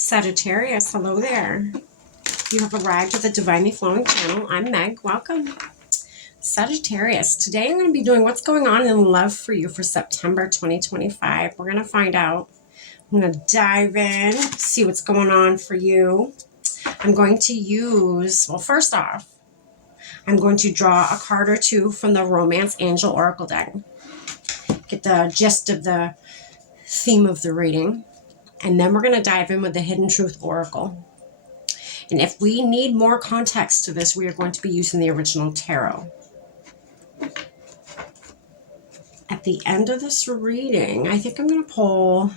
Sagittarius, hello there. You have arrived at the Divinely Flowing channel. I'm Meg. Welcome. Sagittarius, today I'm going to be doing what's going on in love for you for September 2025. We're going to find out. I'm going to dive in, see what's going on for you. I'm going to use, well, first off, I'm going to draw a card or two from the Romance Angel Oracle deck. Get the gist of the theme of the reading. And then we're going to dive in with the Hidden Truth Oracle. And if we need more context to this, we are going to be using the original tarot. At the end of this reading, I think I'm going to pull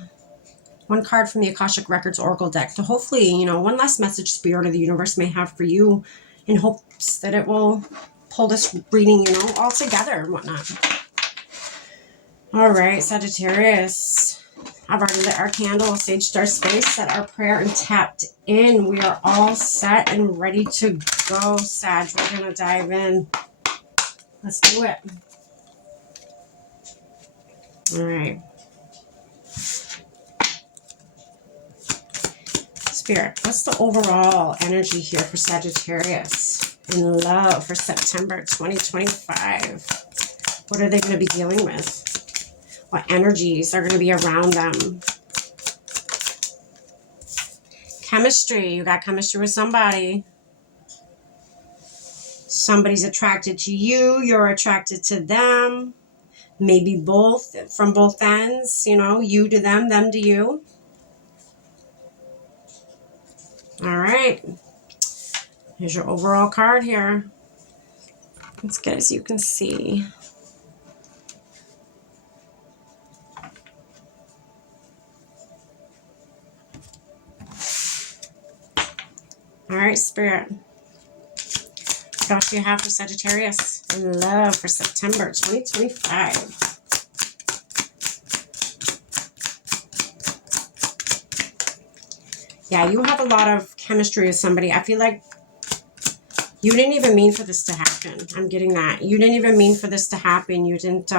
one card from the Akashic Records Oracle deck to hopefully, one last message Spirit of the universe may have for you in hopes that it will pull this reading, all together and whatnot. All right, Sagittarius. I've already lit our candle, sage star space, set our prayer, and tapped in. We are all set and ready to go, Sag. We're going to dive in. Let's do it. All right. Spirit, what's the overall energy here for Sagittarius in love for September 2025? What are they going to be dealing with? What energies are going to be around them? Chemistry. You got chemistry with somebody. Somebody's attracted to you. You're attracted to them. Maybe both, from both ends. You to them to you. All right. Here's your overall card here. As good as you can see. All right, Spirit. What else do you have for Sagittarius in love for September 2025? Yeah, you have a lot of chemistry with somebody. I feel like you didn't even mean for this to happen. I'm getting that. You didn't even mean for this to happen. You didn't,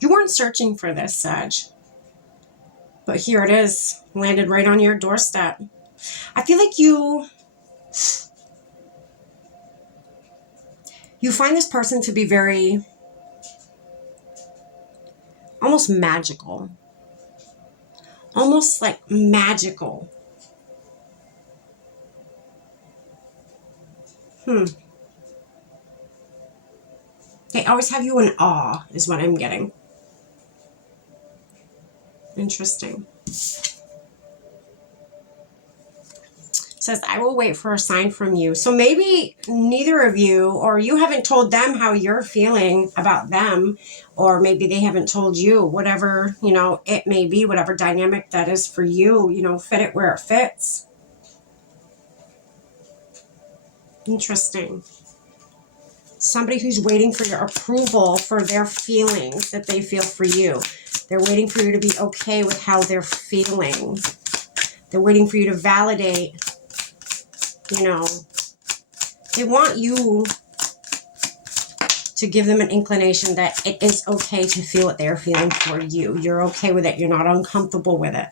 you weren't searching for this, Sag. But here it is. Landed right on your doorstep. I feel like you find this person to be very, almost magical. Almost like magical. They always have you in awe, is what I'm getting. Interesting. Says, I will wait for a sign from you. So maybe neither of you, or you haven't told them how you're feeling about them, or maybe they haven't told you, whatever, it may be, whatever dynamic that is for you, fit it where it fits. Interesting. Somebody who's waiting for your approval for their feelings that they feel for you. They're waiting for you to be okay with how they're feeling. They're waiting for you to validate. They want you to give them an inclination that it is okay to feel what they're feeling for you. You're okay with it. You're not uncomfortable with it.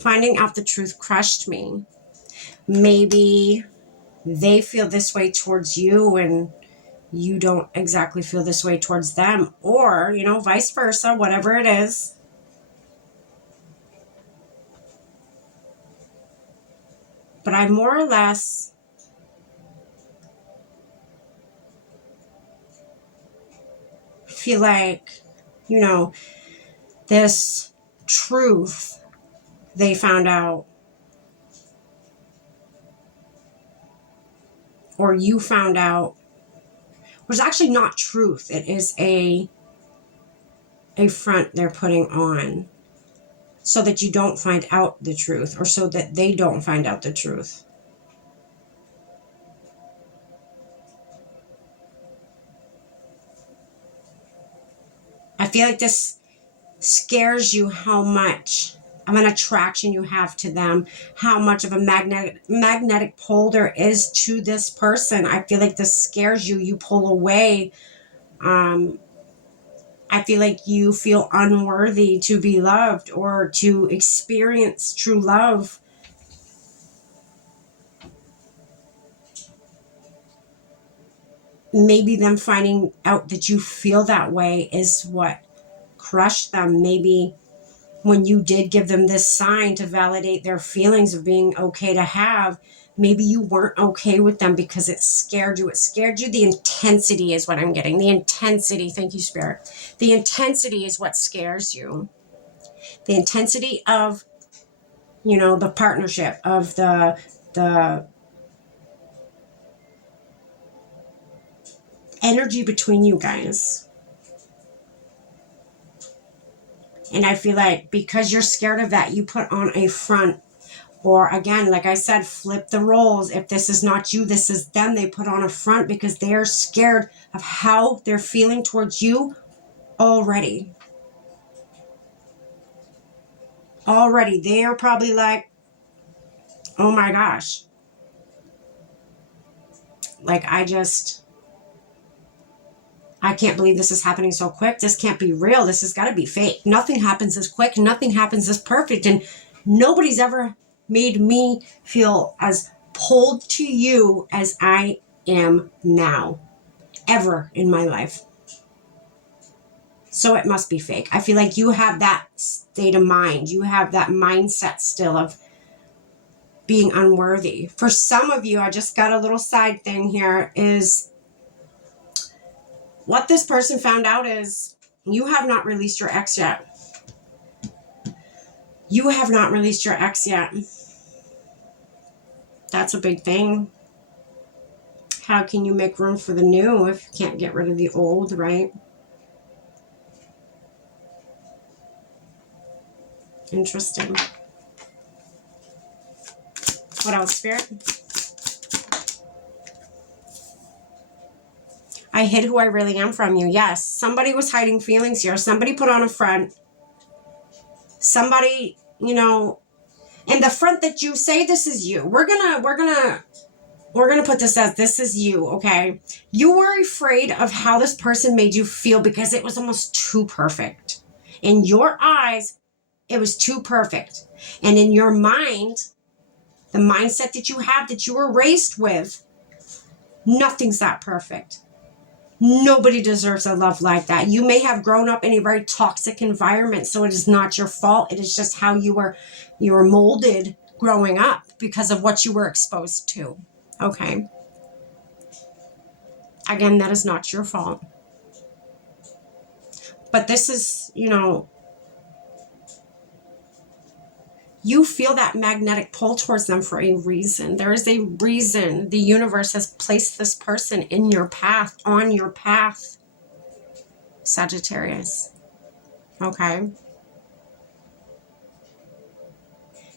Finding out the truth crushed me. Maybe they feel this way towards you and you don't exactly feel this way towards them. Or, vice versa, whatever it is. But I more or less feel like, this truth they found out, or you found out, was actually not truth. It is a front they're putting on so that you don't find out the truth, or so that they don't find out the truth. I feel like this scares you how much of an attraction you have to them, how much of a magnetic pull there is to this person. I feel like this scares you. You pull away. I feel like you feel unworthy to be loved or to experience true love. Maybe them finding out that you feel that way is what crushed them. Maybe when you did give them this sign to validate their feelings of being okay to have, maybe you weren't okay with them because it scared you. It scared you. The intensity is what I'm getting. The intensity. Thank you, Spirit. The intensity is what scares you. The intensity of, the partnership, of the energy between you guys. And I feel like because you're scared of that, you put on a front. Or again, like I said, flip the roles. If this is not you, this is them. They put on a front because they're scared of how they're feeling towards you already. Already. They're probably like, oh my gosh. Like, I can't believe this is happening so quick. This can't be real. This has got to be fake. Nothing happens as quick. Nothing happens as perfect. And nobody's ever made me feel as pulled to you as I am now. Ever in my life. So it must be fake. I feel like you have that state of mind. You have that mindset still of being unworthy. For some of you, I just got a little side thing here, is what this person found out is you have not released your ex yet. You have not released your ex yet. That's a big thing. How can you make room for the new if you can't get rid of the old, right? Interesting. What else, Spirit? I hid who I really am from you. Yes, somebody was hiding feelings here. Somebody put on a front. Somebody, and the front that you say, this is you. We're gonna put this as, this is you, okay? You were afraid of how this person made you feel because it was almost too perfect. In your eyes, it was too perfect. And in your mind, the mindset that you have, that you were raised with, nothing's that perfect. Nobody deserves a love like that. You may have grown up in a very toxic environment, so it is not your fault. It is just how you were molded growing up because of what you were exposed to. Okay. Again, that is not your fault. But this is, you feel that magnetic pull towards them for a reason. There is a reason the universe has placed this person in your path, on your path, Sagittarius. Okay?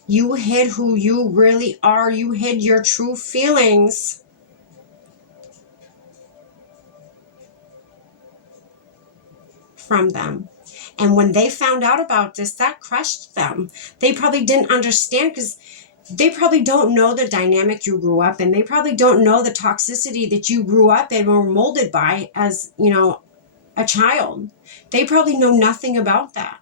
You hid who you really are. You hid your true feelings. From them. And when they found out about this, that crushed them. They probably didn't understand because they probably don't know the dynamic you grew up in. They probably don't know the toxicity that you grew up in or were molded by as, a child. They probably know nothing about that.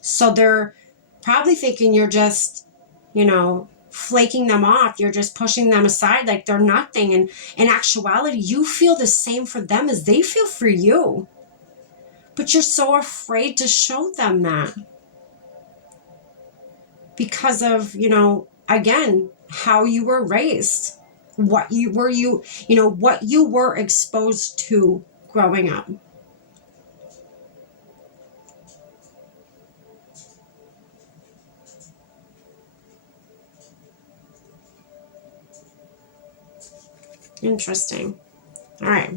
So they're probably thinking you're just, flaking them off. You're just pushing them aside like they're nothing. And in actuality, you feel the same for them as they feel for you. But you're so afraid to show them that. Because of, again, how you were raised. What you were exposed to growing up. Interesting. All right.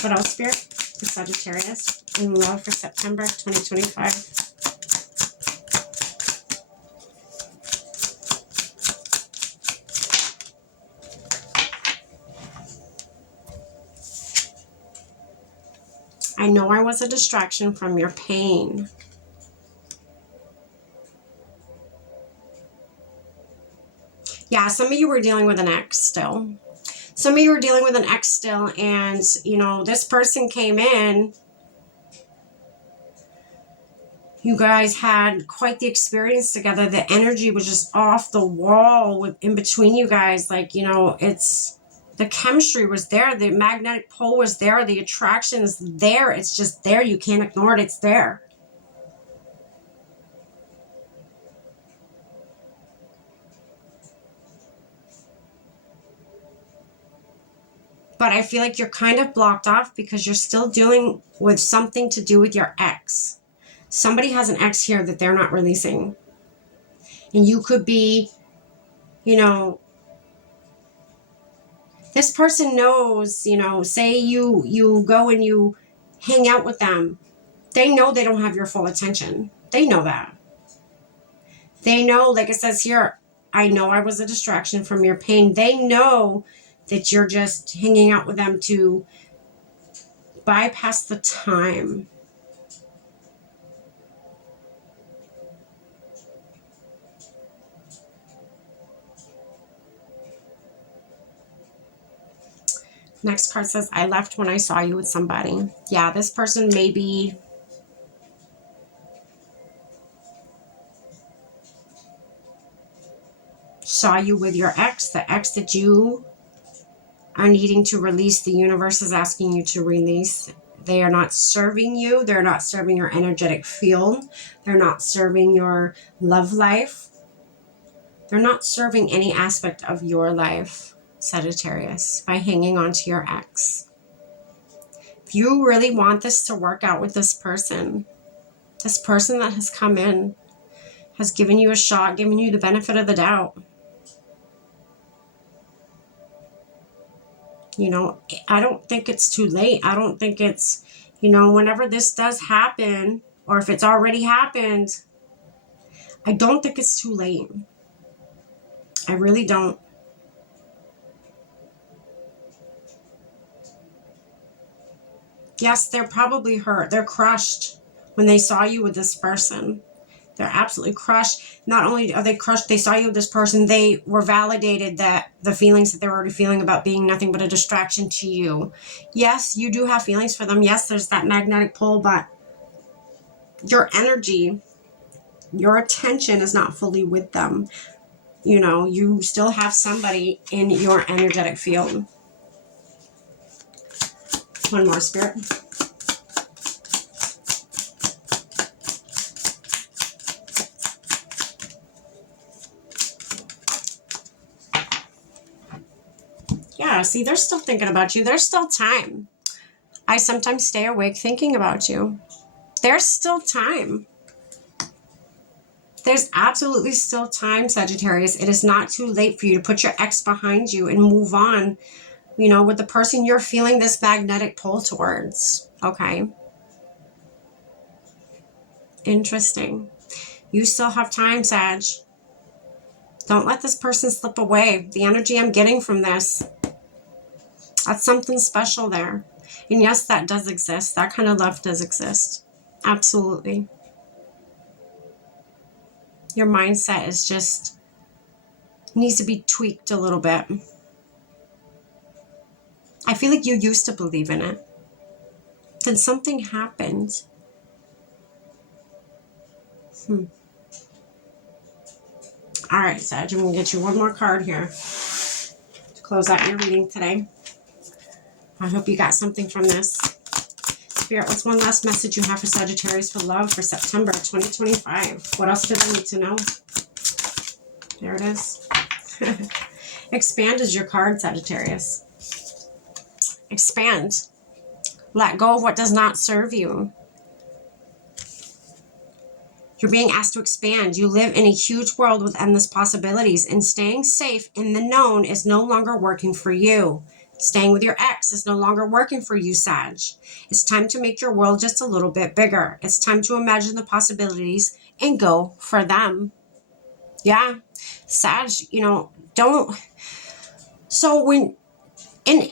What else, Spirit? For Sagittarius in love for September 2025. I know I was a distraction from your pain. Yeah, some of you were dealing with an ex still. Some of you are dealing with an ex still, and, you know, this person came in. You guys had quite the experience together. The energy was just off the wall in between you guys. Like, you know, the chemistry was there. The magnetic pole was there. The attraction is there. It's just there. You can't ignore it. It's there. But I feel like you're kind of blocked off because you're still dealing with something to do with your ex. Somebody has an ex here that they're not releasing. And you could be, you know, this person knows, you know, say you go and you hang out with them. They know they don't have your full attention. They know that. They know, like it says here, I know I was a distraction from your pain. They know that you're just hanging out with them to bypass the time. Next card says, I left when I saw you with somebody. Yeah, this person maybe saw you with your ex, the ex that you are needing to release. The universe is asking you to release. They are not serving you. They're not serving your energetic field. They're not serving your love life. They're not serving any aspect of your life, Sagittarius, by hanging on to your ex. If you really want this to work out with this person that has come in, has given you a shot, given you the benefit of the doubt. You know, I don't think it's too late. I don't think it's, you know, whenever this does happen, or if it's already happened, I don't think it's too late. I really don't. Yes, they're probably hurt. They're crushed when they saw you with this person. They're absolutely crushed. Not only are they crushed, they saw you with this person, they were validated that the feelings that they were already feeling about being nothing but a distraction to you. Yes, you do have feelings for them. Yes, there's that magnetic pull, but your energy, your attention is not fully with them. You know, you still have somebody in your energetic field. One more, Spirit. Yeah, see, they're still thinking about you. There's still time. I sometimes stay awake thinking about you. There's still time. There's absolutely still time, Sagittarius. It is not too late for you to put your ex behind you and move on, you know, with the person you're feeling this magnetic pull towards. Okay. Interesting. You still have time, Sag. Don't let this person slip away. The energy I'm getting from this, that's something special there. And yes, that does exist. That kind of love does exist. Absolutely. Your mindset is just, needs to be tweaked a little bit. I feel like you used to believe in it. Then something happened. All right, Sag, I'm going to get you one more card here to close out your reading today. I hope you got something from this. Spirit, what's one last message you have for Sagittarius for love for September 2025? What else do they need to know? There it is. Expand is your card, Sagittarius. Expand. Let go of what does not serve you. You're being asked to expand. You live in a huge world with endless possibilities, and staying safe in the known is no longer working for you. Staying with your ex is no longer working for you, Sag. It's time to make your world just a little bit bigger. It's time to imagine the possibilities and go for them. Yeah. Sag, you know, don't. So when in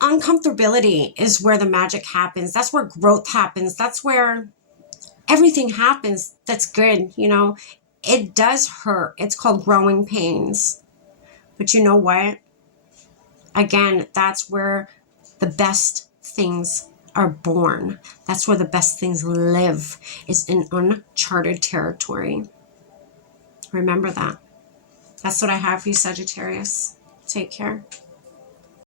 uncomfortability is where the magic happens. That's where growth happens. That's where everything happens that's good, you know. It does hurt. It's called growing pains. But you know what? Again, that's where the best things are born. That's where the best things live, is in uncharted territory. Remember that. That's what I have for you, Sagittarius. Take care.